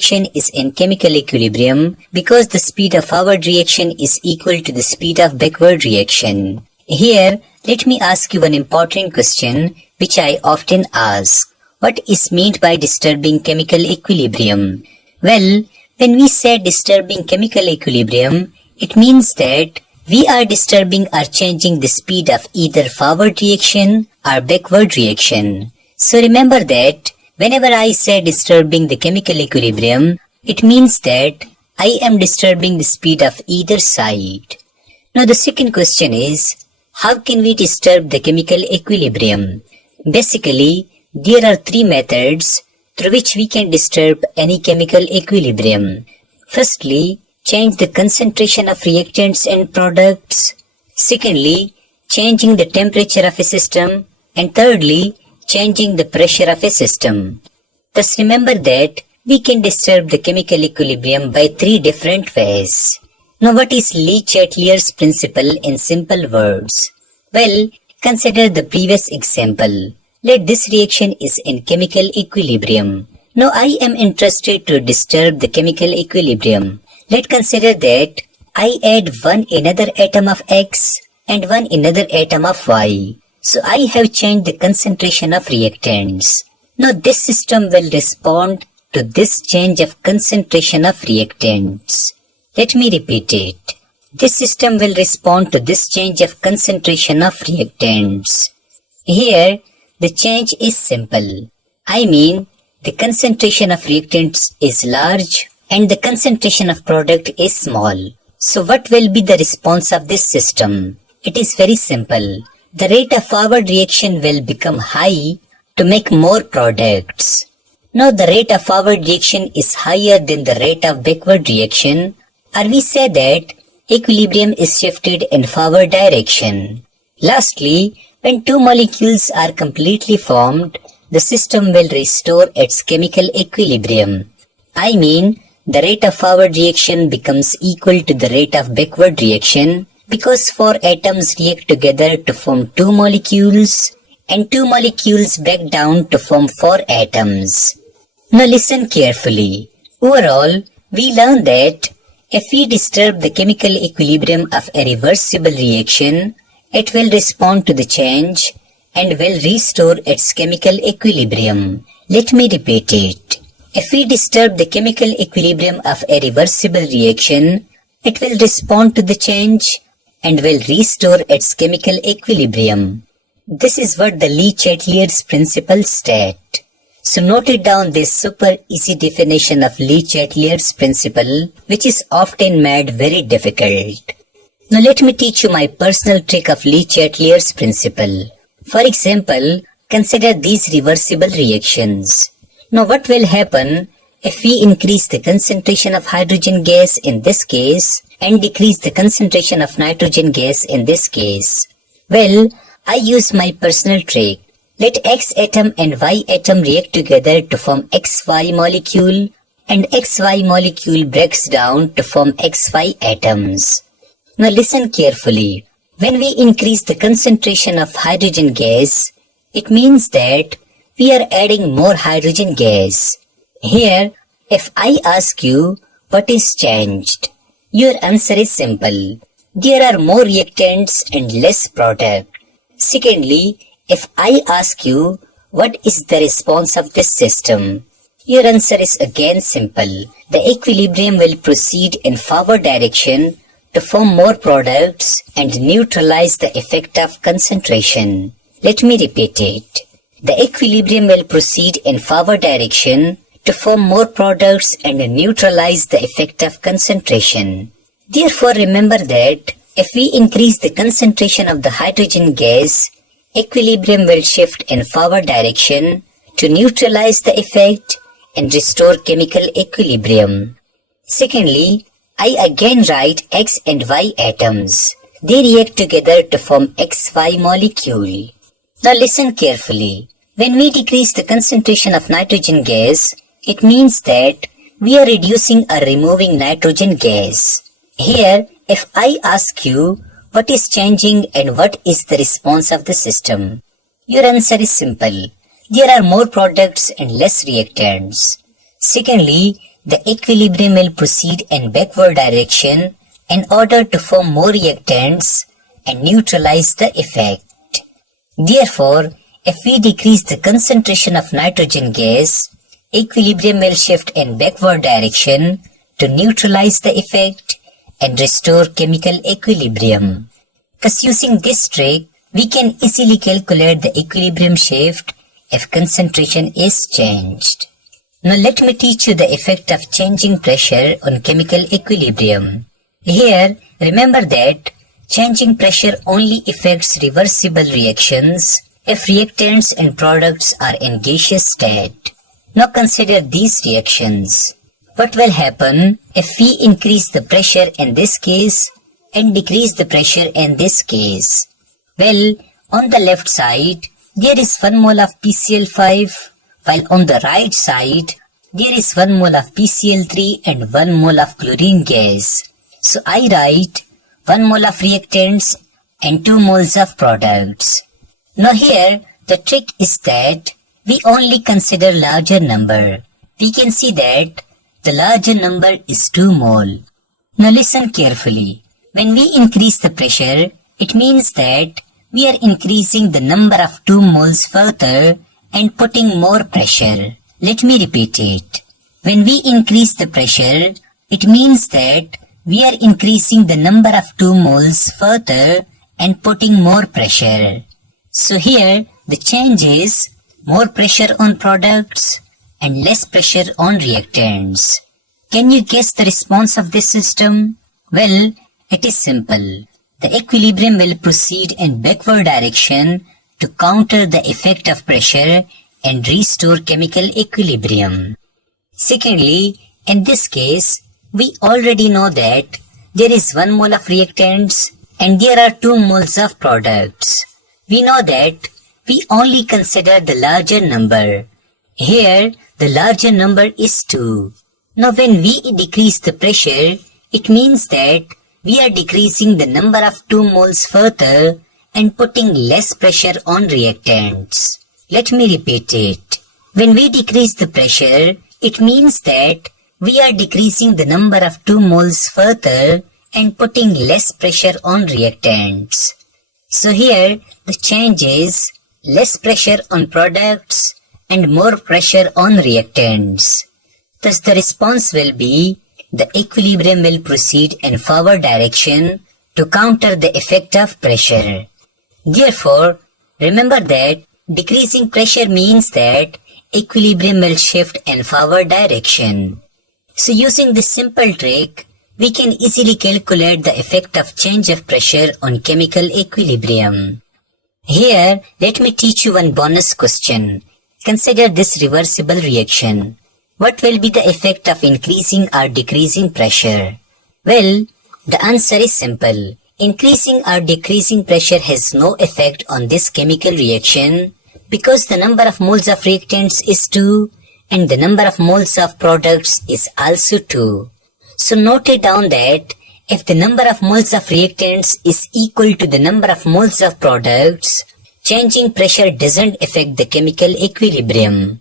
reaction is in chemical equilibrium because the speed of forward reaction is equal to the speed of backward reaction. Here, let me ask you one important question which I often ask. What is meant by disturbing chemical equilibrium? Well, when we say disturbing chemical equilibrium, it means that we are disturbing or changing the speed of either forward reaction or backward reaction. So remember that whenever I say disturbing the chemical equilibrium, it means that I am disturbing the speed of either side. Now the second question is, how can we disturb the chemical equilibrium? Basically, there are three methods through which we can disturb any chemical equilibrium. Firstly, change the concentration of reactants and products. Secondly, changing the temperature of a system. And thirdly, changing the pressure of a system. Thus remember that we can disturb the chemical equilibrium by three different ways. Now what is Chatellier's principle in simple words? Well, consider the previous example. Let this reaction is in chemical equilibrium. Now I am interested to disturb the chemical equilibrium. Let's consider that I add one another atom of X and one another atom of Y. So I have changed the concentration of reactants. Now this system will respond to this change of concentration of reactants. Let me repeat it. This system will respond to this change of concentration of reactants. Here, the change is simple. I mean, the concentration of reactants is large and the concentration of product is small. So what will be the response of this system? It is very simple. The rate of forward reaction will become high to make more products. Now the rate of forward reaction is higher than the rate of backward reaction, or we say that equilibrium is shifted in forward direction. Lastly, when two molecules are completely formed, the system will restore its chemical equilibrium. I mean, the rate of forward reaction becomes equal to the rate of backward reaction because four atoms react together to form two molecules and two molecules back down to form four atoms. Now listen carefully. Overall, we learn that if we disturb the chemical equilibrium of a reversible reaction, it will respond to the change and will restore its chemical equilibrium. Let me repeat it. If we disturb the chemical equilibrium of a reversible reaction, it will respond to the change and will restore its chemical equilibrium. This is what the Chatellier's principle state. So note it down, this super easy definition of Chatellier's principle, which is often made very difficult. Now let me teach you my personal trick of Chatellier's principle. For example, consider these reversible reactions. Now what will happen if we increase the concentration of hydrogen gas in this case and decrease the concentration of nitrogen gas in this case? Well, I use my personal trick. Let X atom and Y atom react together to form XY molecule and XY molecule breaks down to form XY atoms. Now listen carefully. When we increase the concentration of hydrogen gas, it means that we are adding more hydrogen gas. Here, if I ask you what is changed, your answer is simple. There are more reactants and less product. Secondly, if I ask you what is the response of this system, your answer is again simple. The equilibrium will proceed in forward direction to form more products and neutralize the effect of concentration. Let me repeat it. The equilibrium will proceed in forward direction to form more products and neutralize the effect of concentration. Therefore, remember that if we increase the concentration of the hydrogen gas, equilibrium will shift in forward direction to neutralize the effect and restore chemical equilibrium. Secondly, I again write X and Y atoms. They react together to form XY molecule. Now listen carefully. When we decrease the concentration of nitrogen gas, it means that we are reducing or removing nitrogen gas. Here, if I ask you what is changing and what is the response of the system, your answer is simple. There are more products and less reactants. Secondly, the equilibrium will proceed in backward direction in order to form more reactants and neutralize the effect. Therefore, if we decrease the concentration of nitrogen gas, equilibrium will shift in backward direction to neutralize the effect and restore chemical equilibrium. Thus, using this trick, we can easily calculate the equilibrium shift if concentration is changed. Now let me teach you the effect of changing pressure on chemical equilibrium. Here, remember that changing pressure only affects reversible reactions if reactants and products are in gaseous state. Now consider these reactions. What will happen if we increase the pressure in this case and decrease the pressure in this case? Well, on the left side, there is 1 mole of PCl5, while on the right side, there is 1 mole of PCl3 and 1 mole of chlorine gas. So I write 1 mole of reactants and 2 moles of products. Now here, the trick is that we only consider larger number. We can see that the larger number is 2 mole. Now listen carefully. When we increase the pressure, it means that we are increasing the number of 2 moles further and putting more pressure. Let me repeat it. When we increase the pressure, it means that we are increasing the number of 2 moles further and putting more pressure. So here, the change is more pressure on products and less pressure on reactants. Can you guess the response of this system? Well, it is simple. The equilibrium will proceed in backward direction to counter the effect of pressure and restore chemical equilibrium. Secondly, in this case, we already know that there is 1 mole of reactants and there are 2 moles of products. We know that we only consider the larger number. Here, the larger number is 2. Now when we decrease the pressure, it means that we are decreasing the number of 2 moles further and putting less pressure on reactants. Let me repeat it. When we decrease the pressure, it means that we are decreasing the number of 2 moles further and putting less pressure on reactants. So here, the change is less pressure on products and more pressure on reactants. Thus the response will be the equilibrium will proceed in forward direction to counter the effect of pressure. Therefore, remember that decreasing pressure means that equilibrium will shift in forward direction. So using this simple trick, we can easily calculate the effect of change of pressure on chemical equilibrium. Here, let me teach you one bonus question. Consider this reversible reaction. What will be the effect of increasing or decreasing pressure? Well, the answer is simple. Increasing or decreasing pressure has no effect on this chemical reaction because the number of moles of reactants is 2 and the number of moles of products is also 2. So note it down that if the number of moles of reactants is equal to the number of moles of products, changing pressure doesn't affect the chemical equilibrium.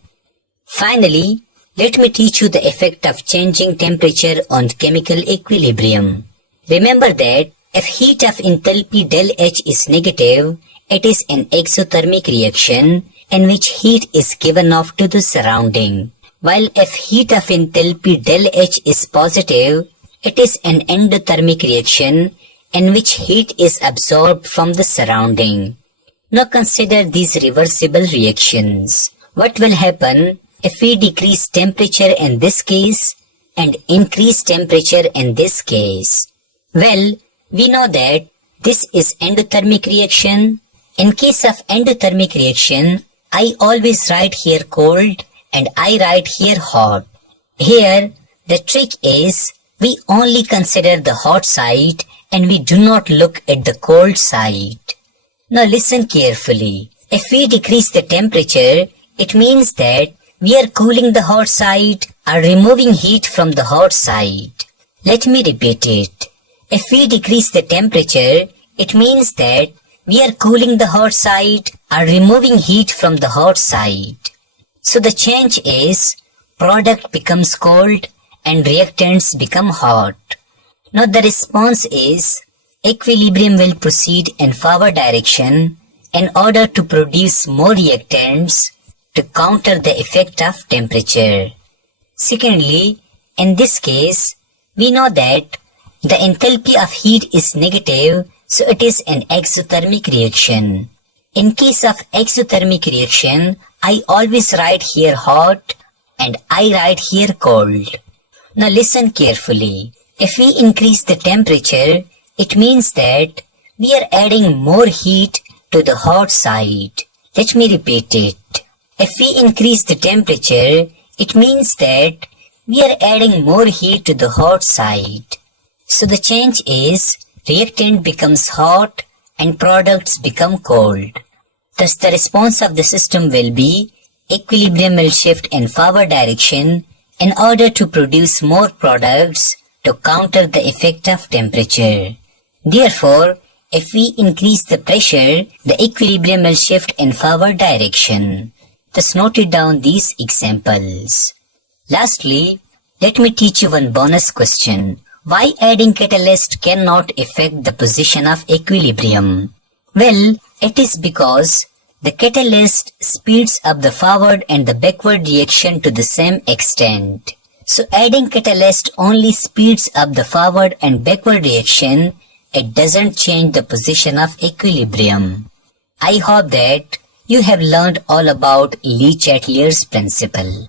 Finally, let me teach you the effect of changing temperature on chemical equilibrium. Remember that if heat of enthalpy del H is negative, it is an exothermic reaction in which heat is given off to the surrounding. While if heat of enthalpy del H is positive, it is an endothermic reaction in which heat is absorbed from the surrounding. Now consider these reversible reactions. What will happen if we decrease temperature in this case and increase temperature in this case? Well, we know that this is endothermic reaction. In case of endothermic reaction, I always write here cold and I write here hot. Here, the trick is we only consider the hot side and we do not look at the cold side. Now listen carefully. If we decrease the temperature, it means that we are cooling the hot side or removing heat from the hot side. Let me repeat it. If we decrease the temperature, it means that we are cooling the hot side or removing heat from the hot side. So the change is product becomes cold and reactants become hot. Now the response is equilibrium will proceed in forward direction in order to produce more reactants to counter the effect of temperature. Secondly, in this case, we know that the enthalpy of heat is negative, so it is an exothermic reaction. In case of exothermic reaction, I always write here hot and I write here cold. Now listen carefully. If we increase the temperature, it means that we are adding more heat to the hot side. Let me repeat it. If we increase the temperature, it means that we are adding more heat to the hot side. So the change is reactant becomes hot and products become cold. Thus the response of the system will be equilibrium will shift in forward direction in order to produce more products to counter the effect of temperature. Therefore, if we increase the pressure, the equilibrium will shift in forward direction. Thus note down these examples. Lastly, let me teach you one bonus question. Why adding catalyst cannot affect the position of equilibrium? Well, it is because the catalyst speeds up the forward and the backward reaction to the same extent. So adding catalyst only speeds up the forward and backward reaction. It doesn't change the position of equilibrium. I hope that you have learned all about Chatellier's principle.